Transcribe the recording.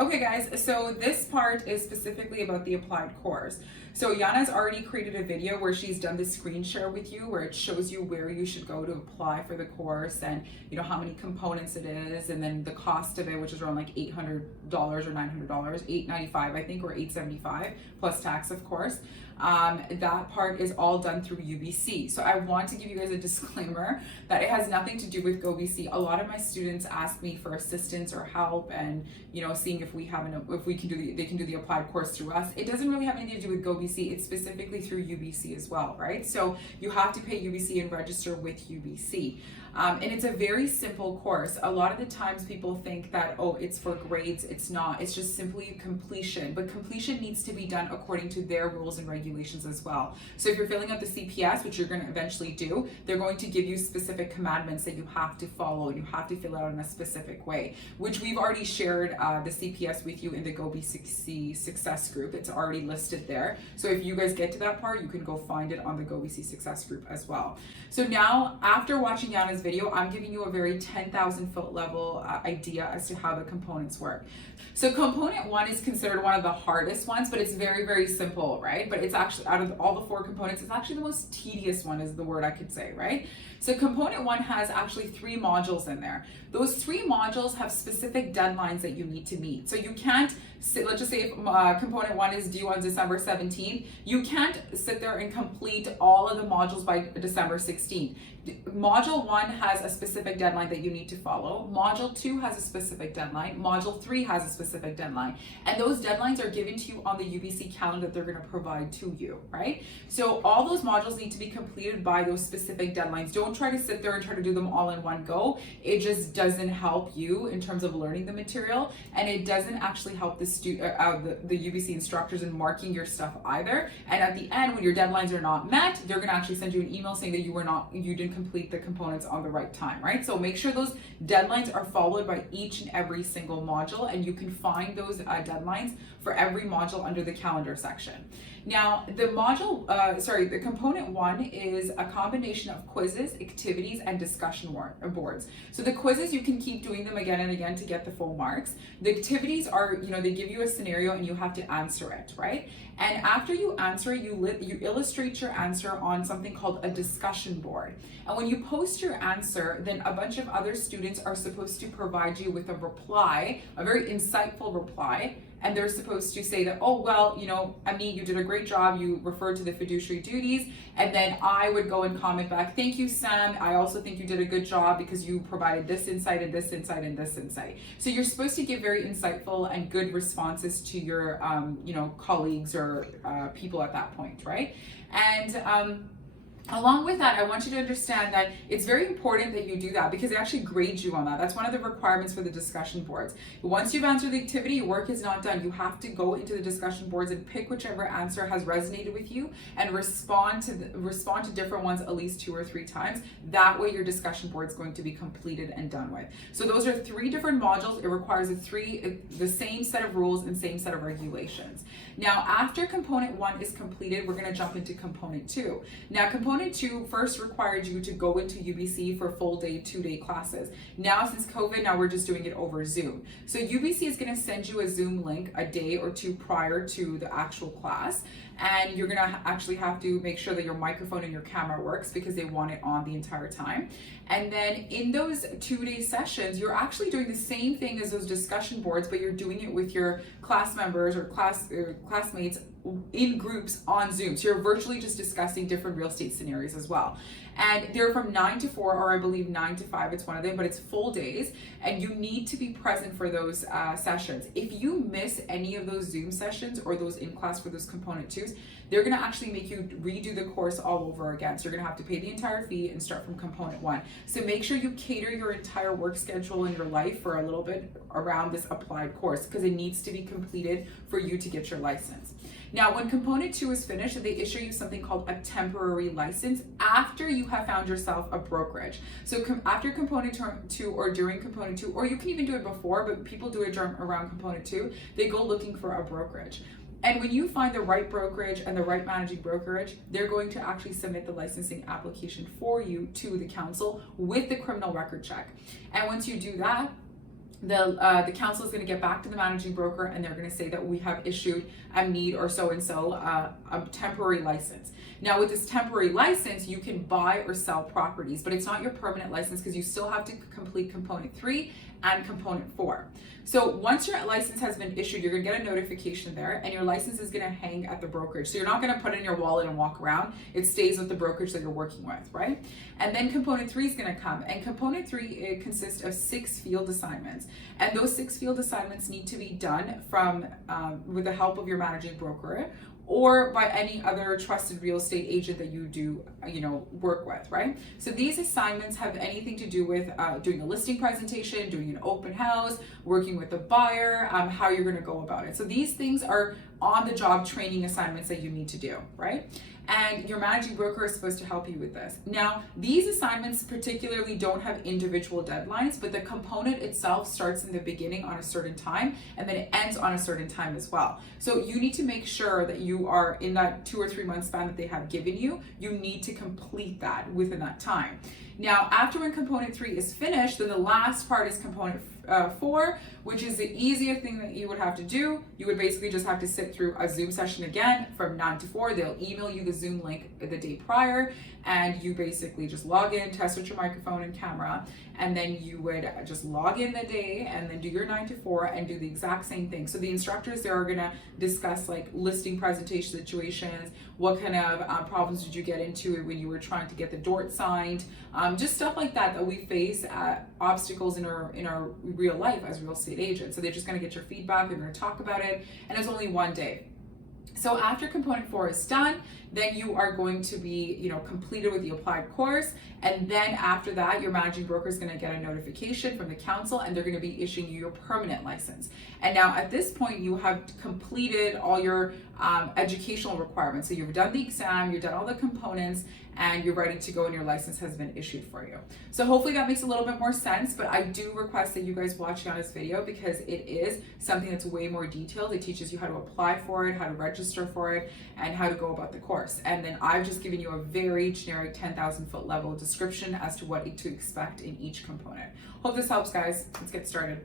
Okay guys, so this part is specifically about the applied course. So Yana's already created a video where she's done the screen share with you where it shows you where you should go to apply for the course and how many components it is and then the cost of it, which is around like $800 or $900, $895 I think, or $875 plus tax of course. That part is all done through UBC. So I want to give you guys a disclaimer that it has nothing to do with GOBC. A lot of my students ask me for assistance or help and seeing if we can do the applied course through us. It doesn't really have anything to do with GOBC. It's specifically through UBC as well, right? So you have to pay UBC and register with UBC. And it's a very simple course. A lot of the times people think that, oh, it's for grades. It's not. It's just simply completion. But completion needs to be done according to their rules and regulations as well. So if you're filling out the CPS, which you're going to eventually do, they're going to give you specific commandments that you have to follow. You have to fill out in a specific way, which we've already shared the CPS with you in the GOBC Success group. It's already listed there. So if you guys get to that part, you can go find it on the GOBC Success group as well. So now, after watching Yana's video, I'm giving you a very 10,000 foot level idea as to how the components work. So component 1 is considered one of the hardest ones, but it's very, very simple, right? But it's actually, out of all the 4 components, it's actually the most tedious one is the word I could say, right? So component 1 has actually 3 modules in there. Those 3 modules have specific deadlines that you need to meet. So you can't sit, let's just say if component 1 is due on December 17th, you can't sit there and complete all of the modules by December 16th. Module 1 has a specific deadline that you need to follow. Module 2 has a specific deadline. Module 3 has a specific deadline. And those deadlines are given to you on the UBC calendar that they're going to provide to you, right? So all those modules need to be completed by those specific deadlines. Don't try to sit there and try to do them all in one go. It just doesn't help you in terms of learning the material, and it doesn't actually help the UBC instructors in marking your stuff either. And at the end, when your deadlines are not met, they're going to actually send you an email saying that you didn't complete the components on the right time, right? So make sure those deadlines are followed by each and every single module, and you can find those deadlines for every module under the calendar section. Now, the component 1 is a combination of quizzes, activities, and discussion boards. So the quizzes, you can keep doing them again and again to get the full marks. The activities are, they give you a scenario and you have to answer it, right? And after you answer it, you illustrate your answer on something called a discussion board. And when you post your answer, then a bunch of other students are supposed to provide you with a reply, a very insightful reply. And they're supposed to say that, oh, well, Ami, you did a great job. You referred to the fiduciary duties. And then I would go and comment back, thank you, Sam. I also think you did a good job because you provided this insight and this insight and this insight. So you're supposed to give very insightful and good responses to your, colleagues or people at that point, right? And along with that, I want you to understand that it's very important that you do that because it actually grades you on that. That's one of the requirements for the discussion boards. Once you've answered the activity, your work is not done. You have to go into the discussion boards and pick whichever answer has resonated with you and respond to different ones at least 2 or 3 times. That way your discussion board is going to be completed and done with. So those are 3 different modules. It requires the same set of rules and same set of regulations. Now, after component 1 is completed, we're going to jump into component 2. Now, component 2 first required you to go into UBC for full day, 2-day classes. Now, since COVID, now we're just doing it over Zoom. So UBC is going to send you a Zoom link a day or 2 prior to the actual class. And you're going to actually have to make sure that your microphone and your camera works because they want it on the entire time. And then in those 2-day sessions, you're actually doing the same thing as those discussion boards, but you're doing it with your class members or classmates in groups on Zoom. So you're virtually just discussing different real estate scenarios as well. And they're from 9 to 4, or I believe 9 to 5, it's one of them, but it's full days, and you need to be present for those sessions. If you miss any of those Zoom sessions or those in class for those component 2s, they're gonna actually make you redo the course all over again. So you're gonna have to pay the entire fee and start from component 1. So make sure you cater your entire work schedule in your life for a little bit around this applied course because it needs to be completed for you to get your license. Now, when component 2 is finished, they issue you something called a temporary license after you have found yourself a brokerage. So after component 2 or during component 2, or you can even do it before, but people do it around component 2, they go looking for a brokerage. And when you find the right brokerage and the right managing brokerage, they're going to actually submit the licensing application for you to the council with the criminal record check. And once you do that, the council is going to get back to the managing broker, and they're going to say that we have issued a need or so-and-so a temporary license. Now with this temporary license, you can buy or sell properties, but it's not your permanent license because you still have to complete component 3 and component 4. So once your license has been issued, you're gonna get a notification there, and your license is gonna hang at the brokerage. So you're not gonna put it in your wallet and walk around. It stays with the brokerage that you're working with, right? And then component 3 is gonna come, and component 3, it consists of 6 field assignments. And those 6 field assignments need to be done from with the help of your managing broker, or by any other trusted real estate agent that you do, work with, right? So these assignments have anything to do with doing a listing presentation, doing an open house, working with the buyer, how you're gonna go about it. So these things are on-the-job training assignments that you need to do, right? And your managing broker is supposed to help you with this. Now, these assignments particularly don't have individual deadlines, but the component itself starts in the beginning on a certain time, and then it ends on a certain time as well. So you need to make sure that you are in that 2 or 3 month span that they have given you. You need to complete that within that time. Now, after when component 3 is finished, then the last part is component 4, which is the easiest thing that you would have to do. You would basically just have to sit through a Zoom session again from 9 to 4. They'll email you the Zoom link the day prior, and you basically just log in, test with your microphone and camera, and then you would just log in the day and then do your 9 to 4 and do the exact same thing. So the instructors there are gonna discuss like listing presentation situations, what kind of problems did you get into when you were trying to get the DORT signed, just stuff like that we face, obstacles in our real life as real estate agents. So they're just gonna get your feedback, they're gonna talk about it, and it's only one day. So after component 4 is done, then you are going to be, completed with the applied course. And then after that, your managing broker is going to get a notification from the council, and they're going to be issuing you your permanent license. And now at this point, you have completed all your educational requirements. So you've done the exam, you've done all the components, and you're ready to go, and your license has been issued for you. So hopefully that makes a little bit more sense, but I do request that you guys watch Yana's video because it is something that's way more detailed. It teaches you how to apply for it, how to register for it, and how to go about the course. And then I've just given you a very generic 10,000 foot level description as to what to expect in each component. Hope this helps, guys. Let's get started.